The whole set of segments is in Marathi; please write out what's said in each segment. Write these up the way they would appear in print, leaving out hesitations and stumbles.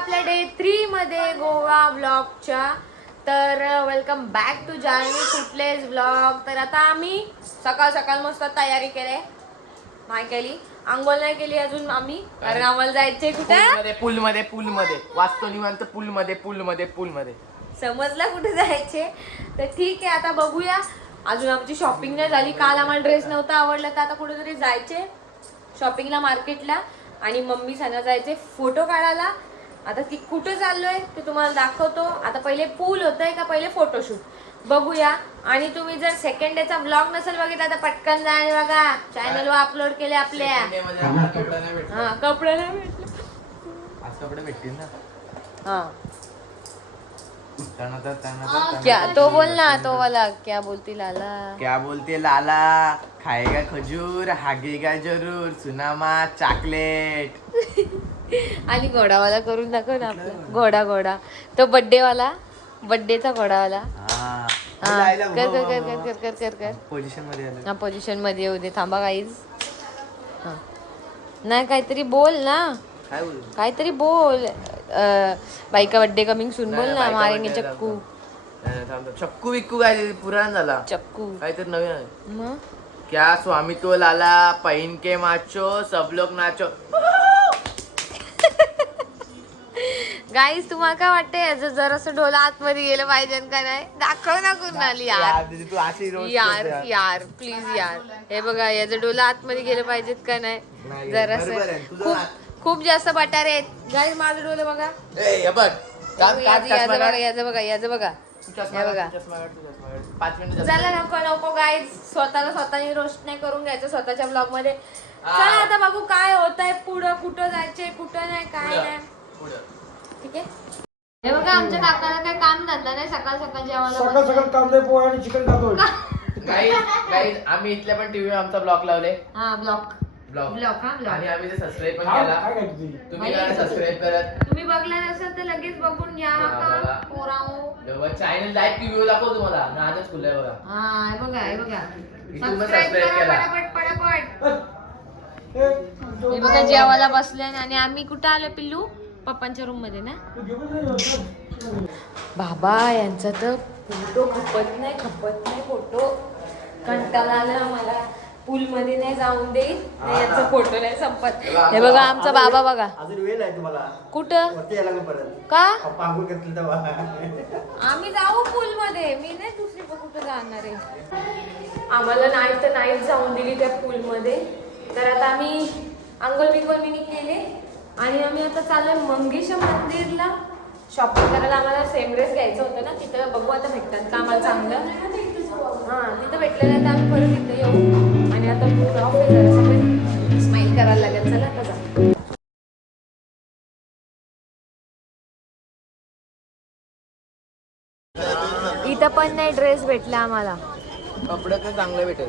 आपल्या डे 3 मध्ये गोवा ब्लॉगच्या. तर वेलकम बॅक टू जान्हवी कुठलेच ब्लॉग. तर आता आम्ही सकाळ सकाळ मस्त तयारी केली. नाही केली, आंघोळ नाही केली अजून आम्ही, कारण आम्हाला जायचंय कुठे? पूल मध्ये वाचतो निवांत पूल मध्ये समजला कुठे जायचे. तर ठीक आहे, आता बघूया. अजून आमची शॉपिंग नाही झाली. काल आम्हाला ड्रेस नव्हता आवडला, तर आता कुठेतरी जायचे शॉपिंगला मार्केटला. आणि मम्मी सांगा जायचे फोटो काढायला. आता ती कुठं चाललोय ते तुम्हाला दाखवतो. आता पहिले पूल होतंय का पहिले फोटोशूट बघूया. आणि तुम्ही जर सेकंड डेचा ब्लॉग नसेल बघितला तर पटकन जा आणि बघा, चॅनलवर अपलोड केले आपल्या. हा, कपडे नाही भेटले. आज कपडे भेटतील ना. हा, क्या तो बोल ना, तो वाला क्या बोलती लाला. क्या बोलते लाला, खाएगा खजूर हागेगा जरूर, सुनामा चॉकलेट. आणि घोडावाला करून दाखव ना आपला. घोडा तो बड्डेचा घोडावाला. हा, कर पोझिशन मध्ये आलं. हा, पोझिशन मध्ये येऊ दे. थांबा काहीच नाही, काहीतरी बोल ना, काय बोलू? काहीतरी बोल. बाईका बड्डे कमिंग सुन बोल ना. मारेंगे चक्कू. चक्कू विक्कू काय पुराण झाला, चक्कू काहीतरी नवीन आहे. मग क्या स्वामित्व लाला, पहिन के माचो सब लोग नाचो. गाईज तुम्हाला काय वाटतंय जरासं ढोल आतमध्ये गेलं पाहिजे का नाही? दाखव ना कुणाली यार. तू अशी रोज यार प्लीज यार. हे बघा, याचं डोलं आतमध्ये गेलं पाहिजेत का नाही? जरासं खूप जास्त बटारे आहेत गाईज. माझं डोलं बघा. हे बघ, याचं बघा. चला नको गाईज, स्वतःने रोस्ट नाही करून घ्यायचं स्वतःच्या ब्लॉग मध्ये. चला आता बघू काय होत आहे पुढं, कुठं जायचंय कुठं नाही काय नाही. ठीक आहे. हे बघा, आमच्या काकाला काय काम धंदा नाही. सकाळ जेवायला कांदे पोहे आणि चिकन खातोय. गाईज आम्ही इथल्या पण टीव्ही आमचा ब्लॉग लावले. हा, ब्लॉग आणि आम्ही ते सबस्क्राईब पण केला. तुम्ही काय सबस्क्राईब करत? तुम्ही बघला नसेल तर लगेच बघून या चॅनल लाईक व्हिडिओ दाखव तुम्हाला नादच खुललाय बघा. हा, हे बघा सबस्क्राईब केला. हे बघा, जेवायला बसले. आणि आम्ही कुठं आलो पिल्लू? पप्पांच्या रूम मध्ये ना. बाबा यांचा तर फोटो खपत नाही फोटो. कंटाळा आला मला. पूल मध्ये नाही जाऊन देईल, यांचा फोटो नाही संपत. हे बघा आमचा बाबा बघा. अजून वेळ आहे तुम्हाला कुठं वरती यायला लागेल परत. का? पांघरूण घेतलं तेव्हा. आम्ही जाऊ पूल मध्ये, मी नाही दुसरी कुठं जाणार आहे. आम्हाला नाही तर नाहीच जाऊन दिली त्या पूल मध्ये. तर आता आम्ही अंघोळ बिंगोळ केले आणि आम्ही आता चाललोय मंगेशा मंदिरला शॉपिंग करायला. आम्हाला सेम ड्रेस घ्यायचं होतं ना, तिथं बघू आता भेटतात का आम्हाला चांगलं. हा, तिथं भेटलं तर आम्ही परत इथं येऊ. आणि आता मूड ऑफ आहे, जरा सगळे स्माइल करायला लागेल. चला आता जा. इथं पण नाही ड्रेस भेटला आम्हाला. कपडे तर चांगले भेटेल.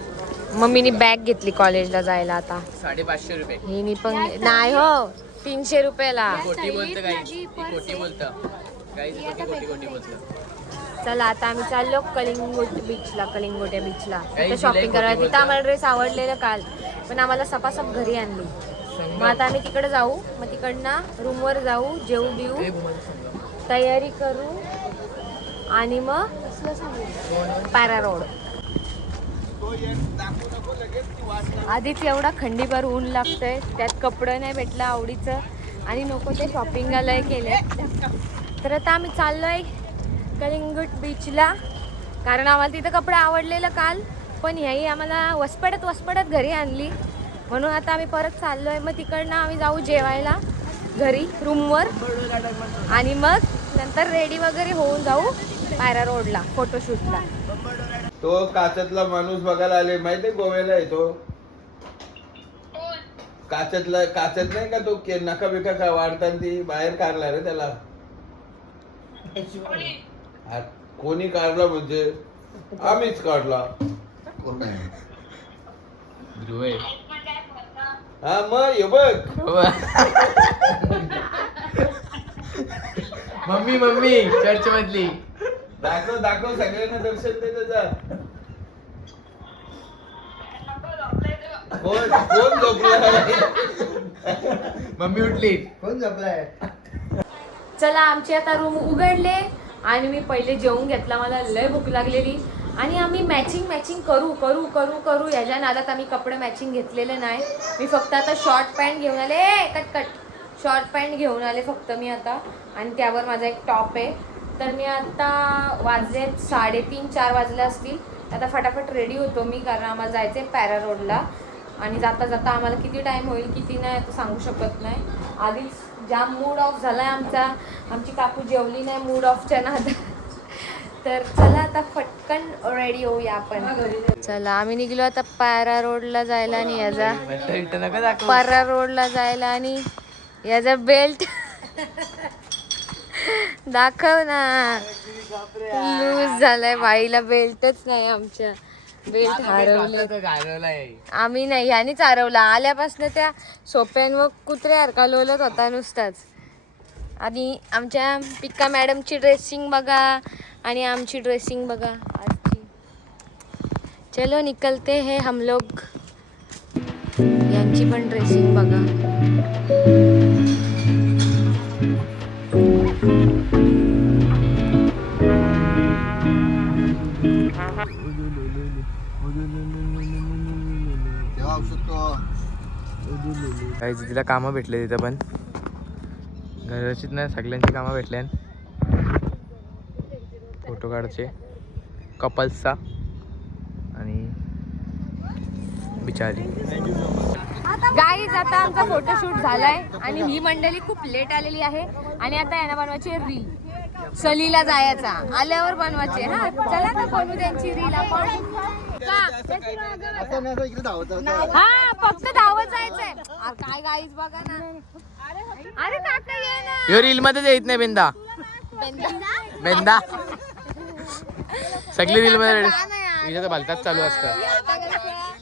मम्मीनी बॅग घेतली कॉलेजला जायला. आता 550 रुपये. हिनी पण नाही हो, 300 रुपयाला. खोटी बोलतं काही, खोटी बोलतं काही, खोटी बोलतं. चला आता आम्ही चाललो कलिंगोट्या बीचला. तिथं शॉपिंग करायला. तिथं आम्हाला ड्रेस आवडलेलं काल, पण आम्हाला सपासप घरी आणली. मग आता आम्ही तिकडे जाऊ. मग तिकडनं रूमवर जाऊ, जेवू बिऊ, तयारी करू आणि मग पॅरा रोड. आधीच एवढा खंडीभर ऊन लागतंय, त्यात कपडे नाही भेटलं आवडीचं आणि नको ते शॉपिंगला केले. तर आता आम्ही चाललोय कलिंगूट बीचला, कारण आम्हाला तिथं कपडे आवडलेलं काल, पण ह्याही आम्हाला वसपडत घरी आणली. म्हणून आता आम्ही परत चाललोय. मग तिकडनं आम्ही जाऊ जेवायला घरी रूमवर आणि मग नंतर रेडी वगैरे होऊन जाऊ पायरा रोडला फोटोशूटला. तो काचातला माणूस बघायला आले माहितीये, गोव्याला येतो. काचत नाही का तो, नका बिका का वाढताना ती बाहेर काढला रे त्याला. कोणी काढला म्हणजे आम्हीच काढला. हा मग ये बघ. मम्मी चर्च मधली. दाखव सगळ्यांना दर्शन दे त्याचा. कोण झोपलाय? मम्मी उठली. कोण झोपलाय? चला आमची आता रूम उघडले आणि मी पहिले जेवून घेतला, मला लय भूक लागलेली. आणि आम्ही मॅचिंग करू याच्या नादात आम्ही कपडे मॅचिंग घेतलेले नाही. मी फक्त आता शॉर्ट पॅन्ट घेऊन आले, शॉर्ट पॅन्ट घेऊन आले फक्त मी आता, आणि त्यावर माझा एक टॉप आहे. तर मी आता वाजले 3:30-4 वाजले असतील. आता फटाफट रेडी होतो मी, कारण आम्हाला जायचं आहे पॅरा रोडला. आणि जाता जाता आम्हाला किती टाईम होईल किती नाही आता सांगू शकत नाही. आधीच जाम मूड ऑफ झाला आहे आमचा, आमची काकू जेवली नाही मूड ऑफच्या नादात. तर चला आता पटकन रेडी होऊया आपण. चला आम्ही निघलो आता पॅरा रोडला जायला, आणि याचा पॅरा रोडला जायला, आणि याचा बेल्ट दाखव ना, लूज झालाय. बाईला बेल्टच नाही, आमच्या बेल्ट हरवलाय. आम्ही नाही, ह्यानीच हरवला. आल्यापासून त्या सोप्यांवर कुत्र्यासारखा लोलत होता नुसताच. आणि आमच्या पिक्का मॅडमची ड्रेसिंग बघा, आणि आमची ड्रेसिंग बघा आजची. चलो निकलते हैं हम लोग. यांची पण ड्रेसिंग बघा. काही तिला कामं भेटले तिथं, पण घराचीच नाही सगळ्यांची कामं भेटल्या. फोटो काढचे कपल्सचा, आणि बिचारी गाईज आता आमचा फोटोशूट झालाय, आणि ही मंडळी खूप लेट आलेली आहे. आणि आता यांना बनवायची रील, सलीला जायचा आल्यावर बनवायचे. हा चला तर बनवू त्यांची रील आपण. हा फक्त धावत जायचंय. काय गाईज बघा ना. अरे काका ये ना. ह्यो रील मध्ये येत नाही बेंदा बेंदा सगळी रील मध्ये इथं भलताच चालू असतं.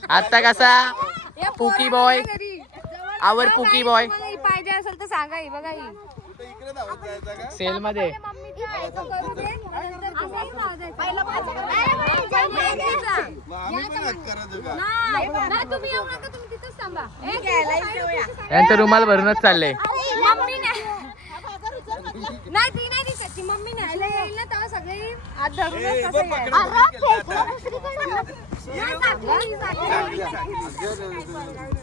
आता कसा पुकी बॉय, आवर पुकी बॉय पाहिजे असेल तर सांगा. ही बघा ही सेल मध्ये. यांचं रुमाल भरूनच चाललंय. मम्मी नाही ती नाही दिसत, ती मम्मी न्यायला येईल ना तेव्हा सगळे हात धरूनच कसं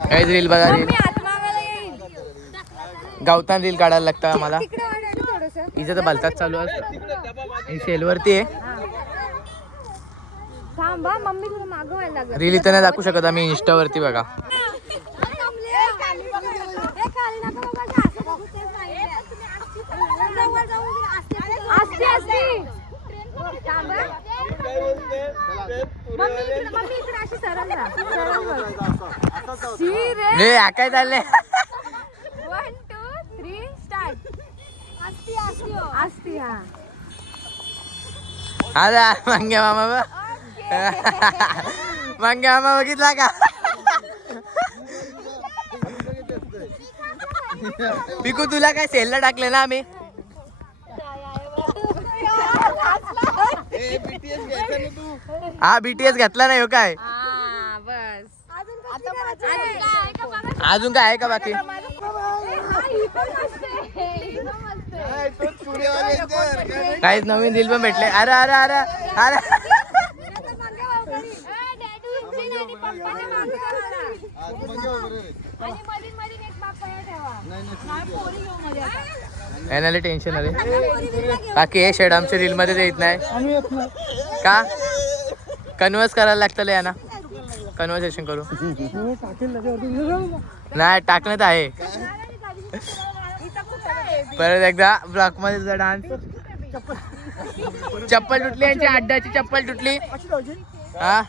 काही रील बघा, रील हात मागायला येईल. गावतान रील काढायला लागतं आम्हाला. तिकडे वाढायला थोडंसं. इथं तर भलताच चालू असतं. सेल वरती आहे थांबा, मम्मी तुला मागवायला लागत. रील. इथं नाही दाखवू शकत आम्ही, इंस्टा वरती बघा. काय चाललंय. 1 2 3 स्टार्ट. असती हा. आता मंग्या मामा मंग्या मामा बघितला का. पिकू तुला काय सेलला टाकले ना आम्ही. हा बीटीएस घेतला नाही हो काय. बस अजून काय आहे का बाकी. काहीच नवीन रील पण भेटले. अरे अरे अरे अरे येणारे टेन्शन आले. बाकी हे शेड आमच्या रील मध्ये येत नाही का. कन्व्हर्स करायला लागतं यांना. कन्व्हर्सेशन करू नाही टाकण्यात आहे. परत एकदा ब्लॉक मध्ये डान्स. चप्पल तुटली यांची, अड्डाची चप्पल तुटली. हा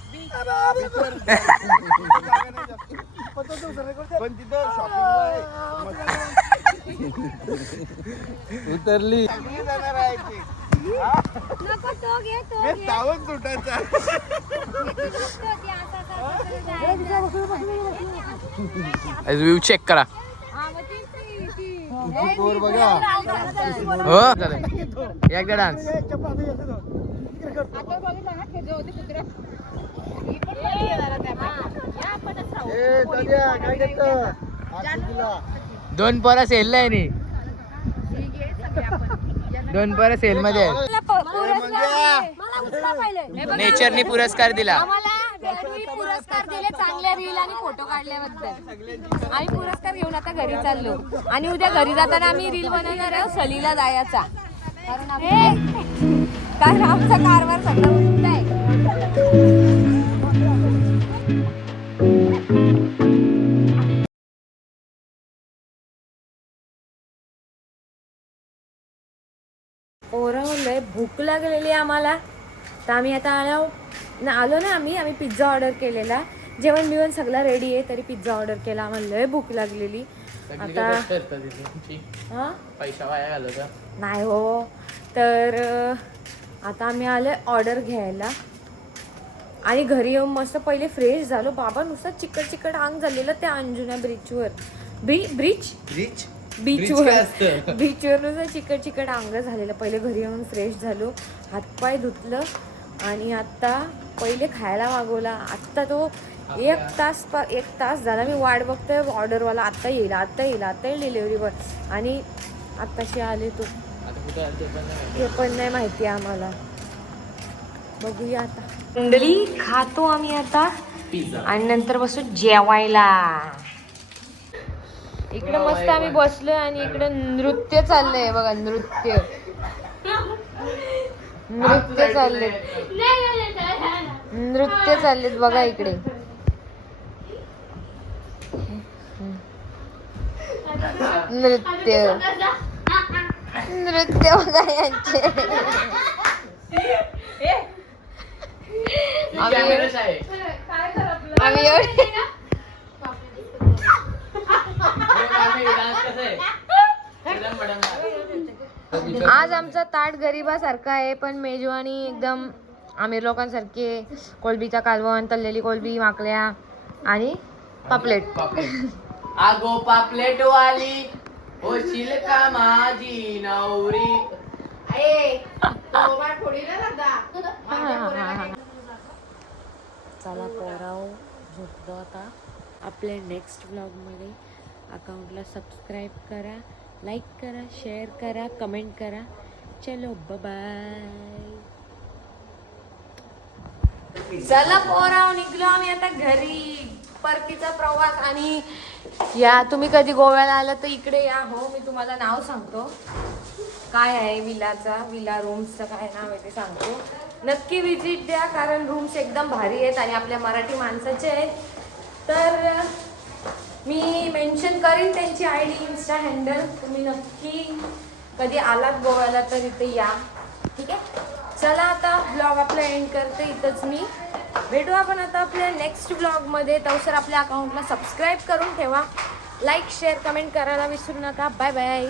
उतरली व्ह्यू चेक करा. हो चालेल. एकदा डान्स. दोन पोरा सेल नाही. दोन पर सेल मध्ये आहेत. नेचरने पुरस्कार दिला. आम्हाला त्यांनी पुरस्कार दिले चांगले रील आणि फोटो काढल्याबद्दल. आम्ही पुरस्कार घेऊन आता घरी चाललो आणि उद्या घरी जाताना आम्ही रील बनवणार आहे सलीला जायचा. कारण आमचा कारभार सगळा उलट आहे. लय भूक लागलेली आम्हाला तर आम्ही आता आलो ना आम्ही पिझ्झा ऑर्डर केलेला. जेवण बिवण सगळं रेडी आहे तरी पिझ्झा ऑर्डर केला. आम्हाला लय भूक लागलेली. आता हा पैसा वाया घालवता नाही हो. तर आता आम्ही आलो ऑर्डर घ्यायला आणि घरी येऊन मस्त पहिले फ्रेश झालो. बाबा नुसतं चिकट अंग झालेलं त्या अंजुना बीचवर बीचवर नुसतं चिकट अंग झालेलं. पहिले घरी येऊन फ्रेश झालो, हातपाय धुतलं आणि आता पहिले खायला मागवला. आत्ता तो एक तास झाला मी वाट बघतोय ऑर्डरवाला. आत्ता येईल डिलिव्हरीवर आणि आत्ताशी आले तो. ते पण नाही माहिती आम्हाला. बघूया आता. मंडळी खातो आम्ही आता पिझ्झा आणि नंतर बसू जेवायला. इकडे मस्त आम्ही बसलोय आणि इकडे नृत्य चाललंय बघा. नृत्य चाललेत बघा इकडे. नृत्य बघा यांचे. आम्ही आज आमचा ताट गरिबासारखा आहे पण मेजवानी एकदम आमिर लोकांसारखी आहे. कोलबीचा कालवण, तळलेली कोलबी, माकल्या आणि पापलेट. आगो पापलेट वाली होशील का माझी नवरी. चला पोराव झोपतो आता. आपल्या नेक्स्ट व्लॉगमध्ये अकाउंटला सबस्क्राईब करा, लाईक करा, शेअर करा, कमेंट करा. चलो बाय. चला पोराव निघलो आम्ही आता घरी. परतीचा प्रवास. आणि या तुम्ही कधी गोव्याला आलं तर इकडे या. हो मी तुम्हाला नाव सांगतो काय आहे विला रूम्सचं काय नाव आहे ते सांगतो. नक्की विजिट द्या कारण रूम्स एकदम भारी आहेत आणि आपल्या मराठी माणसाचे आहेत. तर मी मेन्शन करीन त्यांची ID, इन्स्टा हँडल. तुम्ही नक्की कधी आलात गोव्याला तर इथे या. ठीक आहे. चला आता ब्लॉग आपला एंड करते इथंच मी. भेटू आपण आता आपल्या नेक्स्ट ब्लॉगमध्ये. तवसर आपल्या अकाउंटला सबस्क्राईब करून ठेवा. लाईक शेअर कमेंट करायला विसरू नका. Bye bye.